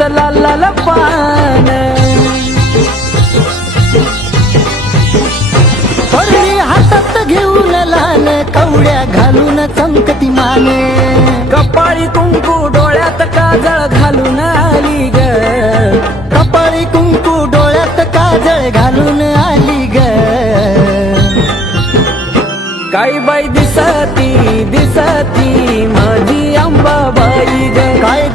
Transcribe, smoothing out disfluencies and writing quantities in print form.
हातात लाल लाल पान, परडी हातात घेऊन लहान कवड्या घालून चमकती माने, कपाळी कुंकू डोळ्यात काजळ घालून आली ग, कपाळी कुंकू डोळ्यात काजळ घालून आली ग. काय बाई दिसती दिसती माझी अंबाबाई ग, काय